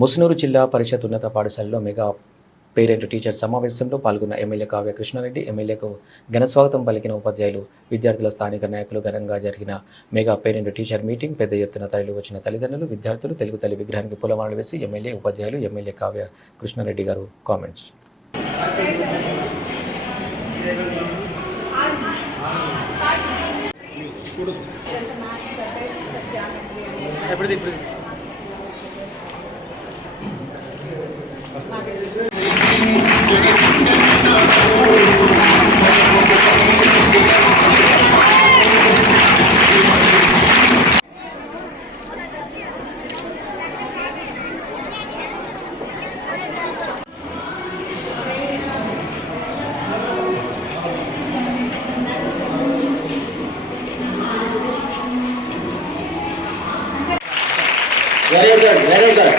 ముస్నూరు జిల్లా పరిషత్ ఉన్నత పాఠశాలలో మెగా పేరెంట్ టీచర్ సమావేశంలో పాల్గొన్న ఎమ్మెల్యే కావ్య కృష్ణారెడ్డి ఎమ్మెల్యేకు ఘనస్వాగతం పలికిన ఉపాధ్యాయులు విద్యార్థుల స్థానిక నాయకులు ఘనంగా జరిగిన మెగా పేరెంట్ టీచర్ మీటింగ్ పెద్ద ఎత్తున తరలి వచ్చిన తల్లిదండ్రులు విద్యార్థులు తెలుగు తల్లి విగ్రహానికి పూలమాలలు వేసి ఎమ్మెల్యే ఉపాధ్యాయులు ఎమ్మెల్యే కావ్య కృష్ణారెడ్డి గారు comments. Very good, very good.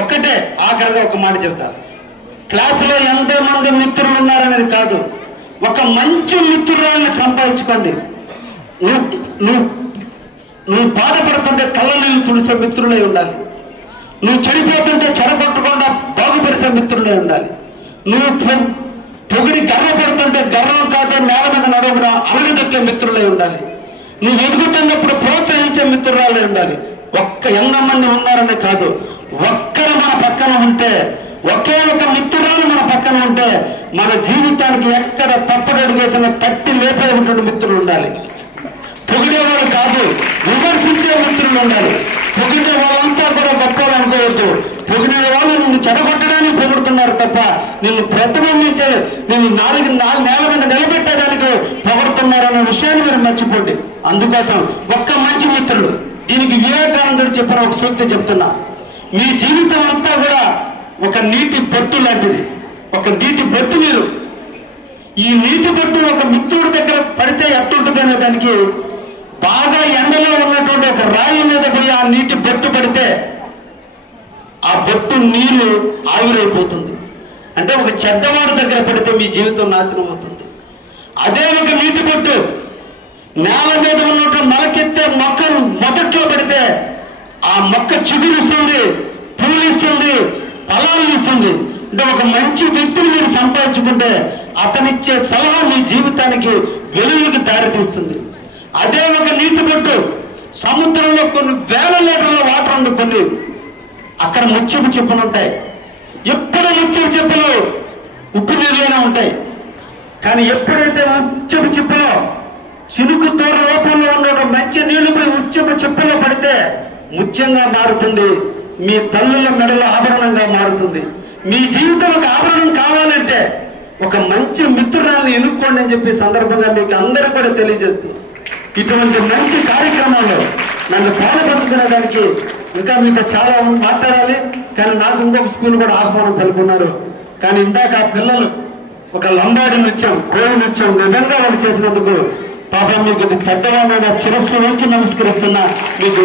ఒక్కటే ఆఖరిగా ఒక మాట చెప్తా. క్లాసులో ఎంతో మంది మిత్రులు ఉన్నారనేది కాదు, ఒక మంచి మిత్రురాలను సంపాదించుకోండి. నువ్వు బాధపడుతుంటే కళ్ళ నీళ్ళు తుడిసే మిత్రులై ఉండాలి. నువ్వు చెడిపోతుంటే చెడగొట్టకుండా బాగుపరిచే మిత్రులే ఉండాలి. నువ్వు పొగిడి గర్వపడుతుంటే గర్వం కాదు నేల మీద నడవకుండా అడుగుదొక్కే మిత్రులే ఉండాలి. నువ్వు ఎదుగుతున్నప్పుడు ప్రోత్సహించే మిత్రురాలే ఉండాలి. ఎంతమంది ఉన్నారనే కాదు, ఒక్కరు మన పక్కన ఉంటే, ఒకే ఒక మిత్రురాలు మన పక్కన ఉంటే మన జీవితానికి ఎక్కడ తప్పడడుగేసిన తట్టి లేపేటువంటి మిత్రులు ఉండాలి. పొగిడేవాళ్ళు కాదు, విమర్శించే మిత్రులు ఉండాలి. పొగిడే వాళ్ళంతా కూడా గొప్పలు అనుకోవద్దు. పొగిడే వాళ్ళు నిన్ను చెడగొట్టడానికి పొగుడుతున్నారు తప్ప నిన్ను ప్రతిబింబించే, నిన్ను నేల మీద నిలబెట్టడానికి పొగుడుతున్నారన్న విషయాన్ని మీరు మర్చిపోండి. అందుకోసం ఒక్క మంచి మిత్రుడు. దీనికి వివేకానందుడు చెప్పిన ఒక సూక్తి చెప్తున్నా. మీ జీవితం అంతా కూడా ఒక నీటి బొట్టు లాంటిది, ఒక నీటి బొట్టు నీరు. ఈ నీటి బొట్టు ఒక మిత్రుడి దగ్గర పడితే ఎట్టుంటుంది అనే దానికి, బాగా ఎండలో ఉన్నటువంటి ఒక రాయి మీద పోయి ఆ నీటి బొట్టు పడితే ఆ బొట్టు నీరు ఆవిరైపోతుంది. అంటే ఒక చెడ్డవాడి దగ్గర పడితే మీ జీవితం నాశనం అవుతుంది. అదే ఒక నీటి బొట్టు నేల మీద ఉన్నట్టు మొలకెత్తే మొక్కను మొదట్లో పెడితే ఆ మొక్క చిగురిస్తుంది, పూలిస్తుంది, ఫలాలు ఇస్తుంది. అంటే ఒక మంచి వ్యక్తిని మీరు సంపాదించుకుంటే అతనిచ్చే సలహా మీ జీవితానికి వెలుగుకి దారితీస్తుంది. అదే ఒక నీటి బొట్టు సముద్రంలో కొన్ని వేల లీటర్ల వాటర్ ఉంది, కొన్ని అక్కడ ముత్యపు చెప్పులు ఉంటాయి. ఎప్పుడు ముత్యపు చెప్పులు ఉప్పు నీళ్ళైనా ఉంటాయి, కానీ ఎప్పుడైతే ముత్యపు చెప్పులో చినుకు తోర రూపంలో ఉన్న మంచి నీళ్లు పోయి ముత్యపు చెప్పులో పడితే ముత్యంగా మారుతుంది. మీ తల్లుల మెడలో ఆభరణంగా మారుతుంది. మీ జీవితం ఒక ఆభరణం కావాలంటే ఒక మంచి మిత్రురాన్ని ఎన్నుకోండి అని చెప్పి సందర్భంగా మీకు అందరూ కూడా తెలియజేస్తుంది. ఇటువంటి మంచి కార్యక్రమాల్లో నన్ను పాల్పంచుకునే దానికి ఇంకా మీతో చాలా మాట్లాడాలి, కానీ నాకు ఇంకొక స్కూల్ కూడా ఆహ్వానం పలుకున్నారు. కానీ ఇందాక ఆ పిల్లలు ఒక లంబాడి నృత్యం, కోవి నృత్యం నిజంగా వాళ్ళు చేసినందుకు పాపం మీకు పెద్దవాళ్ళ శిరస్సు నుంచి నమస్కరిస్తున్నా. మీకు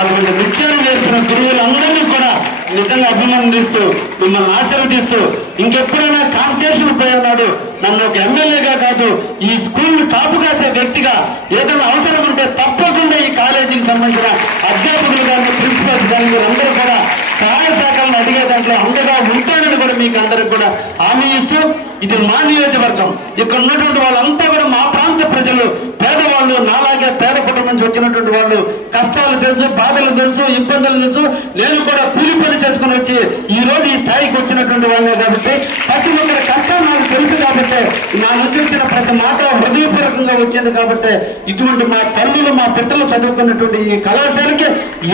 అటువంటి నృత్యాలు చేస్తున్న గురువులందరినీ కూడా నిజంగా అభినందిస్తూ మిమ్మల్ని ఆశీర్వదిస్తూ, ఇంకెప్పుడైనా కాంపిటీషన్ పోయినాడు నన్ను ఒక ఎమ్మెల్యేగా కాదు, ఈ స్కూల్ కాపు కాసే వ్యక్తిగా ఏదైనా అవసరం ఉంటే తప్పకుండా ఈ కాలేజీకి సంబంధించిన అధ్యాపకులు కానీ ప్రిన్సిపల్స్ కానీ అందరూ కూడా సహాయ శాఖలను అడిగే దాంట్లో అండగా ఉంటానని కూడా మీకు అందరికి కూడా హామీ ఇస్తూ, ఇది మా నియోజకవర్గం, ఇక్కడ ఉన్నటువంటి వాళ్ళంతా కూడా మా ప్రాంత ప్రజలు, పేదవాళ్ళు, నాలాగే పేద కుటుంబం నుంచి వచ్చినటువంటి వాళ్ళు, కష్టాలు తెలుసు, బాధలు తెలుసు, ఇబ్బందులు తెలుసు. నేను కూడా కూలి పని చేసుకుని వచ్చి ఈ రోజు ఈ స్థాయికి వచ్చినటువంటి వాళ్ళే కాబట్టి ప్రతి ఒక్కరి కష్టం నాకు తెలుసు కాబట్టి నా నుంచి వచ్చిన ప్రతి మాట హృదయపూర్వకంగా వచ్చింది కాబట్టి ఇటువంటి మా తల్లులు, మా పిట్టలు చదువుకున్నటువంటి ఈ కళాశాలకి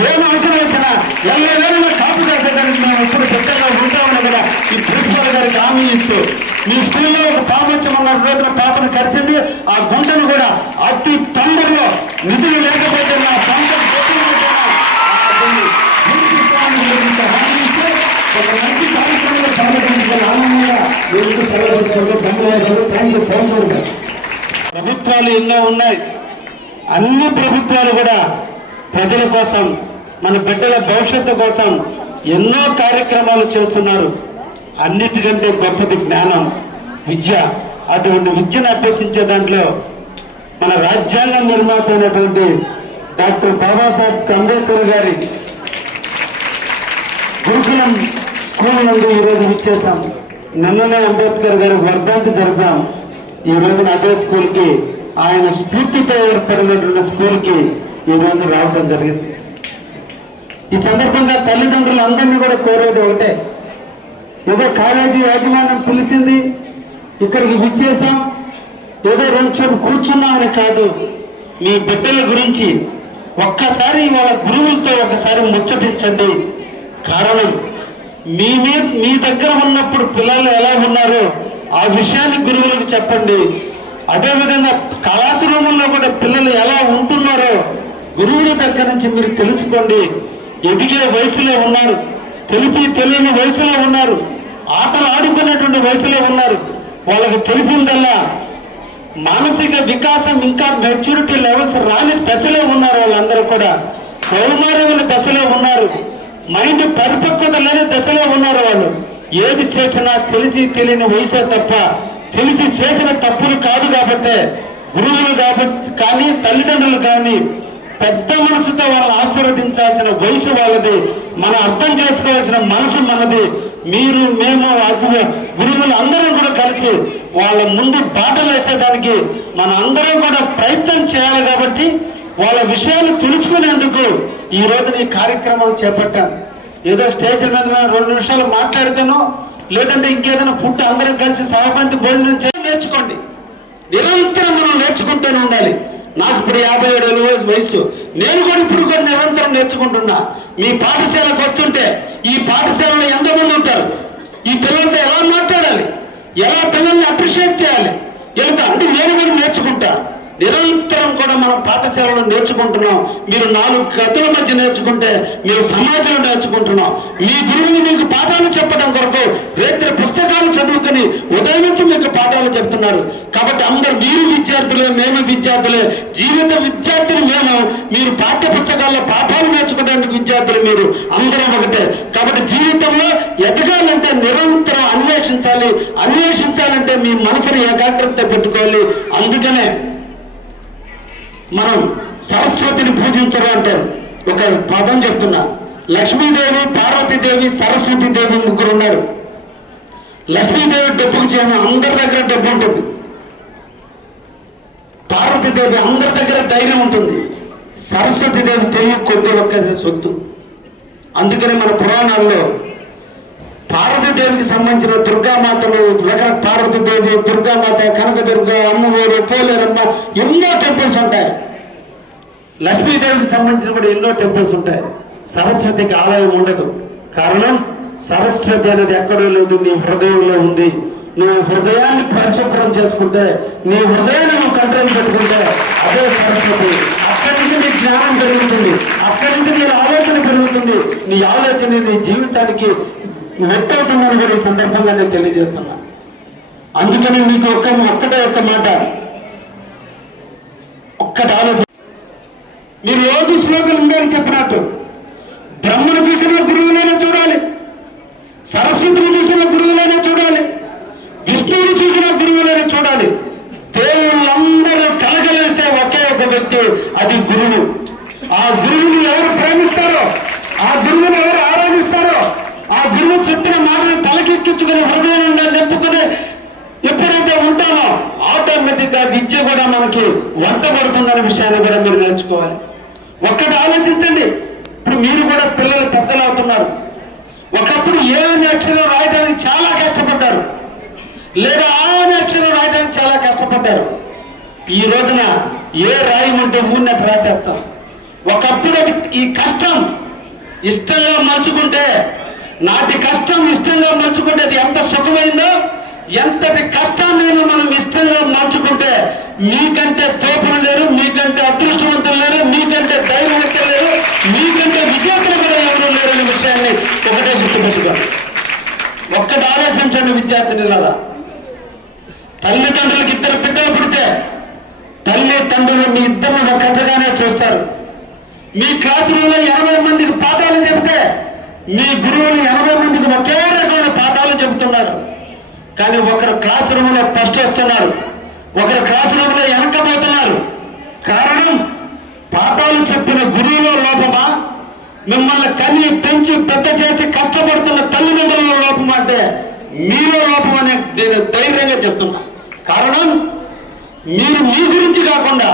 ఏం అవసరం వచ్చినా ఎల్లవేళ కాపు చేసేదానికి మేము ఎప్పుడు సిద్ధంగా ఉంటామని కూడా ఈ ప్రిన్సిపల్ గారికి హామీ ఇస్తూ, మీ స్కూల్లో ఒక పాపొచ్చి ఉన్న రోజున పాపను కలిసింది. ఆ గుంటను కూడా అతి తొందరలో నిధులు లేకపోతే నా సొంత ఒక మంచి కార్యక్రమంలో పాల్గొంటున్న ఆనందంగా ధన్యవాదాలు. ప్రభుత్వాలు ఎన్నో ఉన్నాయి. అన్ని ప్రభుత్వాలు కూడా ప్రజల కోసం, మన బిడ్డల భవిష్యత్తు కోసం ఎన్నో కార్యక్రమాలు చేస్తున్నారు. అన్నిటికంటే గొప్పది జ్ఞానం, విద్య. అటువంటి విద్యను అభ్యసించే దాంట్లో మన రాజ్యాంగ నిర్మాత అయినటువంటి డాక్టర్ బాబాసాహెబ్ అంబేద్కర్ గారి గురుకులం స్కూల్ నుండి ఈరోజు విచ్చేసాం. నిన్ననే అంబేద్కర్ గారి వర్ధంతి జరిపాం. ఈ రోజున అదే స్కూల్కి, ఆయన స్ఫూర్తితో ఏర్పడినటువంటి స్కూల్కి ఈ రోజు రావడం జరిగింది. ఈ సందర్భంగా తల్లిదండ్రులు అందరినీ కూడా కోరేది ఒకటే, ఏదో కాలేజీ యాజమాన్యం పిలిచింది, ఇక్కడికి విచ్చేసాం, ఏదో రెండు చోటు కూర్చున్నామని కాదు. మీ బిడ్డల గురించి ఒక్కసారి వాళ్ళ గురువులతో ఒకసారి ముచ్చటించండి. కారణం, మీ దగ్గర ఉన్నప్పుడు పిల్లలు ఎలా ఉన్నారో ఆ విషయాన్ని గురువులకు చెప్పండి. అదేవిధంగా క్లాస్ రూముల్లో కూడా పిల్లలు ఎలా ఉంటున్నారో గురువుల దగ్గర నుంచి మీరు తెలుసుకోండి. ఎదిగే వయసులో ఉన్నారు, తెలిసి తెలియని వయసులో ఉన్నారు, ఆటలు ఆడుకునేటువంటి వయసులో ఉన్నారు. వాళ్ళకి తెలిసిందల్లా మానసిక వికాసం, ఇంకా మెచ్యూరిటీ లెవెల్స్ రాని దశలో ఉన్నారు. వాళ్ళందరూ కూడా కౌమార్యముల దశలో ఉన్నారు, మైండ్ పరిపక్వత లేని దశలో ఉన్నారు. వాళ్ళు ఏది చేసినా తెలిసి తెలియని వయసే తప్ప తెలిసి చేసిన తప్పులు కాదు. కాబట్టి గురువులు కానీ తల్లిదండ్రులు కానీ పెద్ద మనసుతో వాళ్ళని ఆశీర్వదించాల్సిన వయసు వాళ్ళది. మనం అర్థం చేసుకోవాల్సిన మనసు మనది. మీరు, మేము, గురువులు అందరం కూడా కలిసి వాళ్ళ ముందు బాటలు వేసేదానికి మన అందరం కూడా ప్రయత్నం చేయాలి. కాబట్టి వాళ్ళ విషయాలు తెలుసుకునేందుకు ఈ రోజున ఈ కార్యక్రమం చేపట్టాను. ఏదో స్టేజ్ మీద 2 నిమిషాలు మాట్లాడితేనో, లేదంటే ఇంకేదైనా ఫుడ్ అందరం కలిసి సహపంతి భోజనం చేసి నేర్చుకోండి. నిరంతరం మనం నేర్చుకుంటూనే ఉండాలి. నాకు ఇప్పుడు 57 ఏళ్ళ వయసు, నేను కూడా ఇప్పుడు కూడా నిరంతరం నేర్చుకుంటున్నా. మీ పాఠశాలకు వస్తుంటే ఈ పాఠశాలలో ఎంతమంది ఉంటారు, ఈ పిల్లలతో ఎలా మాట్లాడాలి, ఎలా పిల్లల్ని అప్రిషియేట్ చేయాలి, ఎంత అంటే నేను కూడా నేర్చుకుంటా. నిరంతరం కూడా మనం పాఠశాలలో నేర్చుకుంటున్నాం. మీరు 4 గదుల మధ్య నేర్చుకుంటే మీరు సమాజంలో నేర్చుకుంటున్నాం. మీ గురువులు మీకు పాఠాలు చెప్పడం కొరకు రేత్రి పుస్తకాలు చదువుకుని ఉదయం నుంచి మీకు పాఠాలు చెప్తున్నారు. కాబట్టి అందరు మీరు విద్యార్థులే, మేము విద్యార్థులే, జీవిత విద్యార్థులు మేము. మీరు పాఠ్య పుస్తకాల్లో పాఠాలు నేర్చుకోవడానికి విద్యార్థులు మీరు, అందరం ఒకటే. కాబట్టి జీవితంలో ఎదగాలంటే నిరంతరం అన్వేషించాలంటే మీ మనసుని ఏకాగ్రత పెట్టుకోవాలి. అందుకనే మనం సరస్వతిని పూజించడం అంటే ఒక పదం చెప్తున్నా. లక్ష్మీదేవి, పార్వతీదేవి, సరస్వతీదేవి ముగ్గురు ఉన్నారు. లక్ష్మీదేవి డబ్బుకు చేయను, అందరి దగ్గర డబ్బు ఉంటుంది. పార్వతీదేవి అందరి దగ్గర ధైర్యం ఉంటుంది. సరస్వతీదేవి తెలివి కొద్ది ఒక్కదే సొత్తు. అందుకని మన పురాణాల్లో పార్వతీదేవికి సంబంధించిన దుర్గామాతలు, పార్వతీదేవి, దుర్గామాత, కనకదుర్గ, అమ్మవారు, పోలేరమ్మ, ఎన్నో టెంపుల్స్ ఉంటాయి. లక్ష్మీదేవికి సంబంధించిన కూడా ఎన్నో టెంపుల్స్ ఉంటాయి. సరస్వతికి ఆలయం ఉండదు. కారణం, సరస్వతి అనేది ఎక్కడో లేదు, నీ హృదయంలో ఉంది. నువ్వు హృదయాన్ని పరిశుభ్రం చేసుకుంటే, నీ హృదయాన్ని నువ్వు కంట్రోల్ పెట్టుకుంటే అదే సరస్వతి. అక్కడి నుంచి నీ జ్ఞానం పెరుగుతుంది, అక్కడి నుంచి నీ ఆలోచన పెరుగుతుంది. నీ ఆలోచన నీ జీవితానికి వ్యక్తవుతుందని కూడా ఈ సందర్భంగా నేను తెలియజేస్తున్నా. అందుకని మీకు ఒక్కటే ఒక్క మాట, ఒక్కటి ఆలోచన. మీరు రోజు శ్లోకులు ఉందని చెప్పినట్టు బ్రహ్మను చూసిన గురువులైనా చూడాలి, సరస్వతిని చూసిన గురువులైనా చూడాలి, విష్ణువుని చూసిన గురువులైనా చూడాలి. దేవుళ్ళందరూ కలగలిస్తే ఒకే ఒక వ్యక్తి, అది గురువు. ఆ గురువుని ఎవరు ప్రేమిస్తారో, ఆ గురువుని ఎవరు ఆరాధిస్తారో, ఆ గురువు చెప్పిన మాటను తలకెక్కించుకుని హృదయంగా నింపుకుని ఎప్పుడైతే ఉంటామో ఆటోమేటిక్ గా విద్య కూడా మనకి వంటబడుతుందనే విషయాన్ని కూడా మీరు నేర్చుకోవాలి. ఒక్కటి ఆలోచించండి. ఇప్పుడు మీరు కూడా పిల్లలు పెద్దలు అవుతున్నారు. ఒకప్పుడు ఏ అనే అక్షరం రాయడానికి చాలా కష్టపడ్డారు, లేదా ఆ అనే అక్షరం రాయడానికి చాలా కష్టపడ్డారు. ఈ రోజున ఏ రాయమంటే ఊరినట్టు రాసేస్తాం. ఒకప్పుడు ఈ కష్టం ఇష్టంగా మలుచుకుంటే, నాటి కష్టం ఇష్టంగా మలుచుకుంటే అది ఎంత సుఖమైందో, ఎంతటి కష్టాన్ని మనం ఇష్టంగా మార్చుకుంటే మీకంటే తోపులు లేరు, మీకంటే అదృష్టవంతులు లేరు, మీకంటే ధైర్యవంతులు లేరు, మీకంటే విజేతలు కూడా ఎవరు లేరు అనే విషయాన్ని ఒకటే గుర్తుపెట్టుకోండి. ఒక్కటి ఆలోచించండి విద్యార్థినిలాగా. తల్లిదండ్రులకు 2 బిడ్డలు పుడితే తల్లిదండ్రులు మీ ఇద్దరిని ఒక్కటిగానే చూస్తారు. మీ క్లాస్ రూమ్లో 80 మందికి పాఠాలు చెబితే మీ గురువులు 80 మందికి ఒకే రకమైన పాఠాలు చెబుతున్నారు. కానీ ఒకరు క్లాస్ రూమ్లో ఫస్ట్ వస్తున్నారు, ఒకరు క్లాస్ రూమ్లో వెనకపోతున్నారు. కారణం పాఠాలు చెప్పిన గురువులో లోపమా, మిమ్మల్ని కని పెంచి పెద్ద చేసి కష్టపడుతున్న తల్లిదండ్రుల లోపం అంటే మీలో లోపం అనే నేను ధైర్యంగా చెప్తున్నా. కారణం మీరు మీ గురించి కాకుండా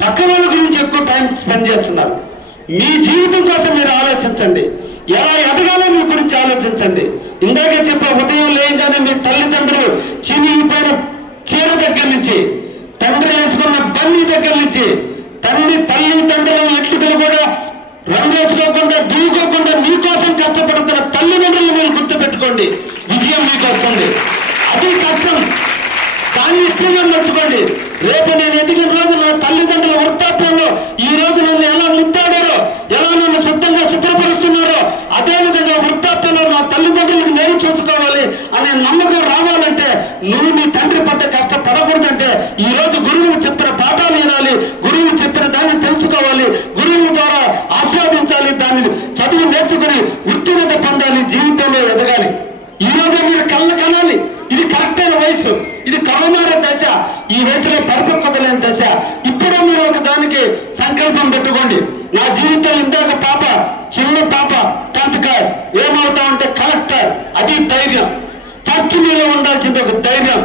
పక్క వాళ్ళ గురించి ఎక్కువ టైం స్పెండ్ చేస్తున్నారు. మీ జీవితం కోసం మీరు ఆలోచించండి, ఎలా ఎదగాలో మీ గురించి ఆలోచించండి. ఇందాకే చెప్పే ఉదయం లేగానే మీ తల్లిదండ్రులు చినిగిపోయిన చీర దగ్గర నుంచి, తండ్రి వేసుకున్న బన్నీ దగ్గర నుంచి, తల్లిదండ్రుల ఎట్టుకలు కూడా రంగు వేసుకోకుండా దూకోకుండా మీకోసం కష్టపడుతున్న తల్లిదండ్రులు మీరు గుర్తుపెట్టుకోండి. విజయం మీకు వస్తుంది. అది కష్టం, దాన్ని ఇష్టంగా నచ్చుకోండి. రేపు నేను ఎదిగిన రోజు నా తల్లిదండ్రుల వృద్ధాప్యంలో ఈ రోజు నన్ను ఎలా ముద్దాడారో, ఎలా నన్ను శుద్ధంగా శుభ్రపరుస్తున్నారో, అదేవిధంగా వృద్ధాప్యంలో నా తల్లిదండ్రులకు నేను చూసుకోవాలి అనే నమ్మకం రావాలంటే నువ్వు నీ తండ్రి పట్ల కష్టపడకూడదంటే ఈ రోజు గురువులు చెప్పిన పాఠాలు వినాలి, గురువులు చెప్పిన దాన్ని తెలుసుకోవాలి, గురువుల ద్వారా ఆస్వాదించాలి, దాన్ని చదువు నేర్చుకుని ఉత్తీర్ణత పొందాలి, జీవితంలో ఎదగాలి. ఈ రోజే మీరు కళ్ళ కనాలి. ఇది కరెక్ట్ అయిన వయసు, ఇది కవమారే దశ, ఈ వయసులో పరిపక్వత లేని దశ. ఇప్పుడే మీరు ఒక దానికి సంకల్పం పెట్టుకోండి. నా జీవితంలో ఇందాక చిన్న పాప 10th క్లాస్ ఏమవుతామంటే కలెక్టర్. అది ధైర్యం. ఫస్ట్ మీలో ఉండాల్సింది ఒక ధైర్యం,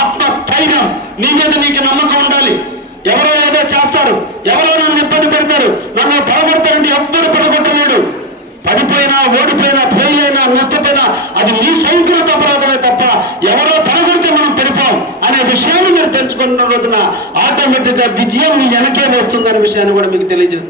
ఆత్మస్థైర్యం. నీ మీద నీకు నమ్మకం ఉండాలి. ఎవరో ఏదో చేస్తారు, ఎవరో నన్ను ఇబ్బంది పెడతారు, నన్ను పడగొడతారంటే ఎవ్వరు పడగొట్టలేడు. పడిపోయినా, ఓడిపోయినా, ఫెయిల్ అయినా, నష్టపోయినా అది నీ స్వయంకృత అపరాధమే తప్ప ఎవరో పడగొడితే మనం పడిపోం అనే విషయాన్ని మీరు తెలుసుకున్న రోజున ఆటోమేటిక్ గా విజయం మీ వెనకే వస్తుందనే విషయాన్ని కూడా మీకు తెలియజేస్తుంది.